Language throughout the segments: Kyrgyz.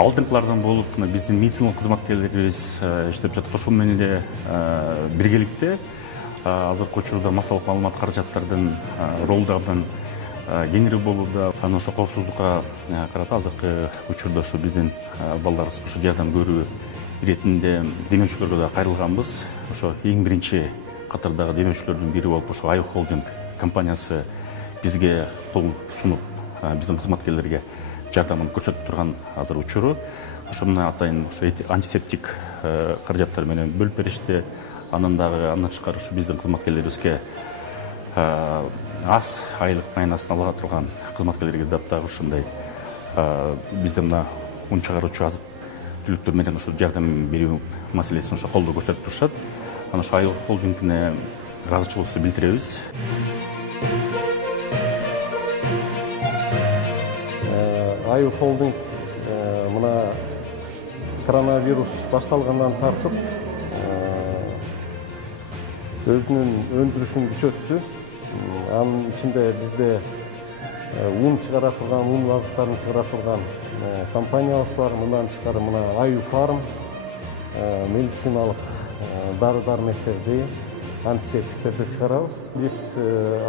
алдыңкылардан болуп биздин медициналык кызматкерлерибиз иштеп жатат. Ошол менен эле биргеликте азыркы учурда массалык маалымат каражаттардын ролдорунун кеңири болууда. Анан ошо коопсуздукка карата азыркы учурда ушу биздин балдарыбыз ушу жардам көрүү иретинде демеушүлөргө да кайрылганбыз. Ошо эң биринчи катардагы демеушүлөрдүн бири болуп ошо Аю Холдинг компаниясы бизге кол сунуп, биздин кызматкерлерге жардамын көрсөтүп турган азыр учуру. Ошону атайын ушу антисептик каражаттар менен бөлүп беришти. Андан тышкары ушу биздин кызматкерлерибизге аз айлык майнасын ала турган кызматкерлерге дагы ушундай биздин мына ун чыгаруучу азык түлүктөр менен ушу жардам берүү маселесин ошо колдоо көрсөтүп турушат. Анан ошо Аю Холдингине ыраазычылыгыбызды билдиребиз. Аю Холдинг мына коронавирус башталгандан тартып өзүнүн өндүрүшүн күчөттү. Анын ичинде бизде ун чыгара турган, ун азыктарын чыгара турган компаниябыз бар. Мындан тышкары мына Аю Фарм медициналык дары-дармектерди, антисептиктерди чыгарабыз. Биз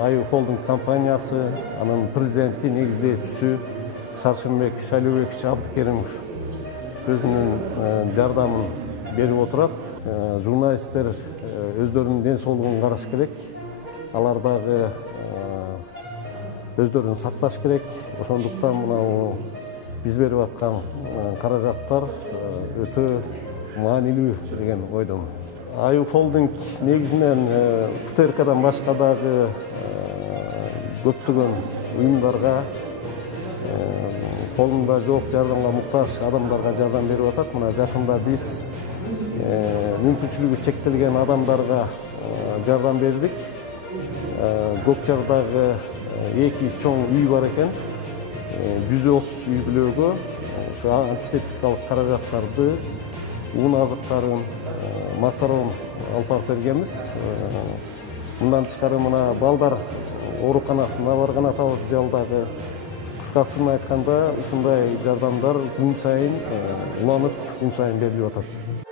Аю Холдинг компаниясы, анын президенти, негиздөөчүсү Шаршынбек Шайлообекович Абдыкеримов өзүнүн жардамын берип отурат. Журналисттер өздөрүнүн ден соолугун караш керек. Алар дагы өздөрүн сакташ керек. Ошондуктан мына биз берип аткан каражаттар өтө маанилүү деген ойдомун. Аю Холдинг негизинен КТРКдан башка дагы көптөгөн уюмдарга, колунда жок жардамга муктаж адамдарга жардам берип атат. Мына жакында биз мүмкүнчүлүгү чектелген адамдарга жардам бердик. Көкчардагы 2 чоң үй бар экен. 130 үй бүлөгө ошо антисептикалык каражаттарды, ун азыктарын, макарон алып барып бергенбиз. Мындан тышкары мына балдар ооруканасына барган атабыз жалдагы. Кыскасын айтканда, ушундай жардамдар күн сайын уланып, күн сайын берилип атат.